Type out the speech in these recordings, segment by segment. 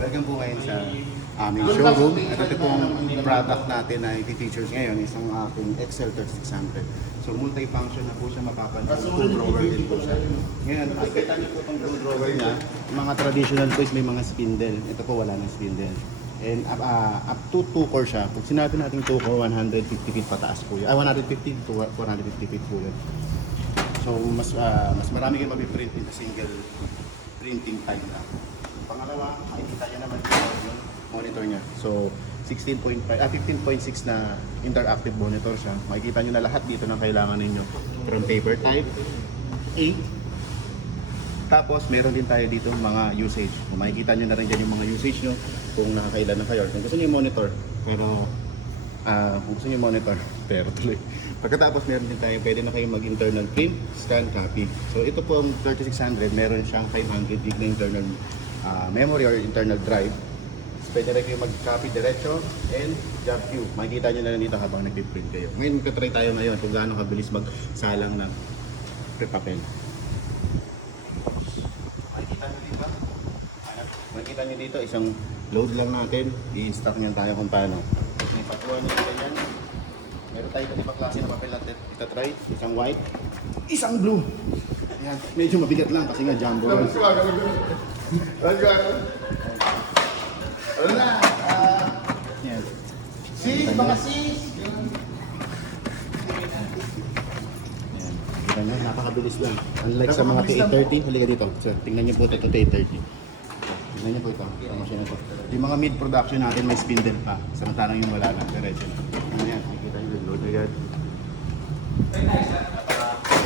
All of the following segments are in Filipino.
Welcome po ngayon sa aming showroom. At ito pong product natin na i-features ngayon, isang ating XL3600. So multi-function na po siya, mapapansin. Full drawer din po siya. Ngayon, makikita niyo po itong full drawer niya. Yung mga traditional po is may mga spindle. Ito po wala ng spindle. And up to 2 core siya. Pag sinabi natin 2 core, 150 feet pataas po yun. 150 to 450 feet po yun. So mas marami kayong mapiprint in a single printing time lang. Pangalawa, makikita niya naman yung monitor niya. So 15.6 na interactive monitor siya. Makikita niyo na lahat dito ng kailangan ninyo. From paper type, 8. Tapos meron din tayo dito mga usage. Kung makikita niyo na rin dyan yung mga usage nyo kung nakakailan na kayo. Kung gusto niyo monitor, pero tuloy. Pagkatapos meron din tayo, pwede na kayong mag-internal print, scan, copy. So ito po ang 3600, meron siyang 500 gig na internal memory or internal drive. Pwede rin kayo mag-copy diretso and job queue. Makikita nyo na lang dito habang nag-print kayo. Ngayon magka-try tayo ngayon kung gaano kabilis magsalang ng papel. Makikita nyo dito, isang load lang natin. I-instruct nyo tayo kung paano. May patuwa nyo ganyan. Meron tayo ibang klase na papel natin. Ita-try. Isang white, isang blue. Ayan. Medyo mabigat lang kasi nga jumbo. Ano na? Yan. Sis, mga sis! Yan. Kita nyo, napakabilis lang. Unlike sa mga T830, halika dito. So, tingnan nyo po ito T830. Tingnan nyo po ito. Yung mga mid-production natin may spindle pa. Samantalang yung wala na. Diretso na. Ano yan? Kita nyo, load agad.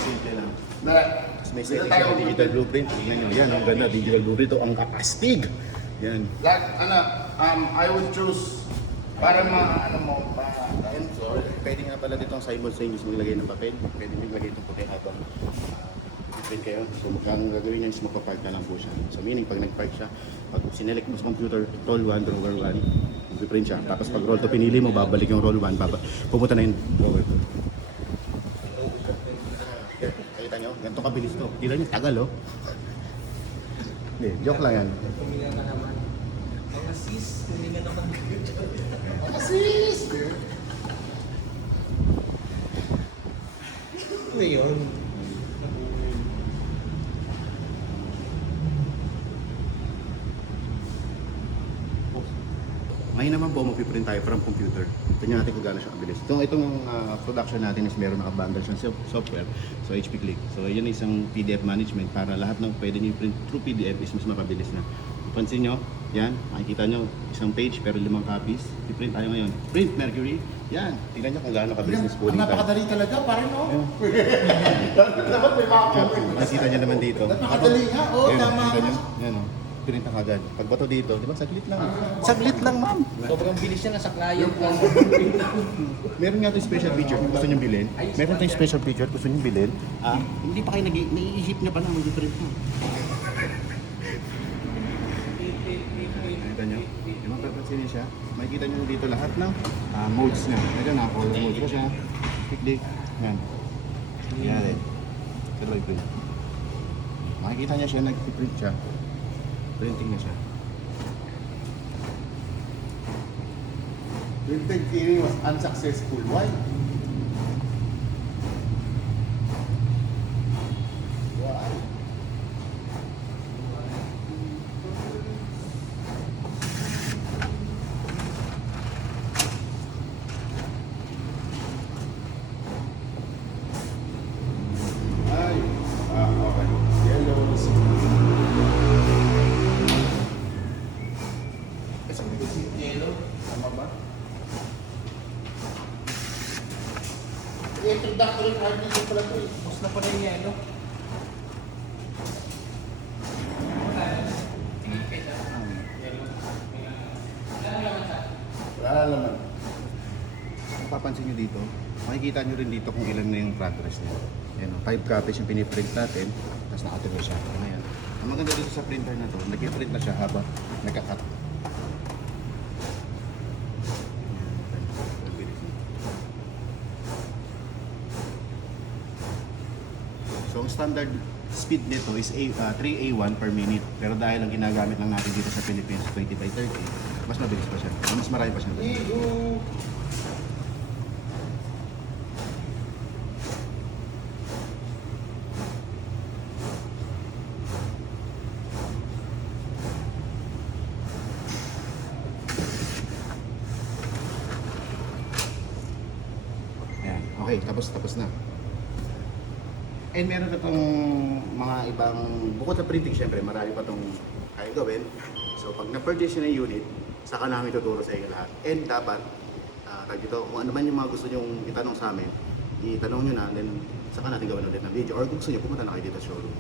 Simple lang. May setting sa digital blueprint. Tingnan nyo, yan. Ang ganda. Digital blueprint. Ito ang kapastig. Yan. I would choose para Pwede nga pala dito ang simultaneous maglagay ng papel. Pwede mo maglagay itong papel habang print kayo. So ang gagawin niya is magpapark na lang po siya. So meaning pag nag-park siya, pag sinelect mo sa computer, roll 1, drawer 1, mag-print siya. Tapos pag roll 2 pinili mo, babalik yung roll 1, pupunta na yung drawer 2. Kita nyo, ganito kabilis to. Tira nyo, tagal oh. Hindi, joke lang yan. Mga sis, tumingan naman. Mga sis! Ano yun? Ngayon naman po, mag-print tayo from computer. Tingnan natin kung gaano siya kabilis. Itong production natin is meron nakabundle siyang software. So HP Click. So yun isang PDF management para lahat ng pwede nyo print through PDF is mas mapabilis na. Pansin nyo, yan, makikita nyo, isang page pero 5 copies. I-print tayo ngayon. Print Mercury, yan. Tingnan nyo kung gaano kabilis na spooling time. Napakadali talaga, pare no? Dapat may mga Makikita nyo naman dito. Napakadali nga, oo, Ayun, tama kita nga. nyo, yan o. Print na kagad. Pag bato dito, di ba saglit lang. Saglit lang, ma'am. Sobrang bilis niya, nasa client lang. Meron nga itong special feature kung gusto nyo bilhin. Meron tayong special feature kung gusto nyo bilhin. Hindi pa kayo naiisip nyo pa lang mag-print mo. Nakita nyo? Yung mapapansin niyo siya, makikita nyo dito lahat ng modes niya. Ito na, color mode ko siya. Click. Yan. Yan eh. Tuloy print. Makikita niya siya, nag-print siya. Printing na siya. Printed theory was unsuccessful. Why? Why? Ay, okay. Yellow. Yellow, tama ba? Introductory hardness yung pala ito eh. Bus na pala yung yelo. Wala naman. Kung papansin nyo dito, makikita nyo rin dito kung ilan na yung progress niya. Yan o, 5 copies yung piniprint natin, tapos nakatuloy siya. Ayan. Ang maganda dito sa printer na to, nag-print na siya habang nagka-cut. So ang standard speed nito is 3A1 per minute. Pero dahil ang ginagamit lang natin dito sa Philippines 20/30, mas mabilis pa siya. Mas marami pa siya. Ayan. Okay, tapos na. And meron na itong mga ibang, bukod sa printing, syempre, marami pa itong kaya gawin. So, pag na-purchase nyo na yung unit, saka namin tuturo sa inyo lahat. And dapat, dito, kung ano man yung mga gusto nyong itanong sa amin, itanong nyo na, then saka natin gawin ulit ng video. Or kung gusto nyo, pumunta na kayo dito sa showroom.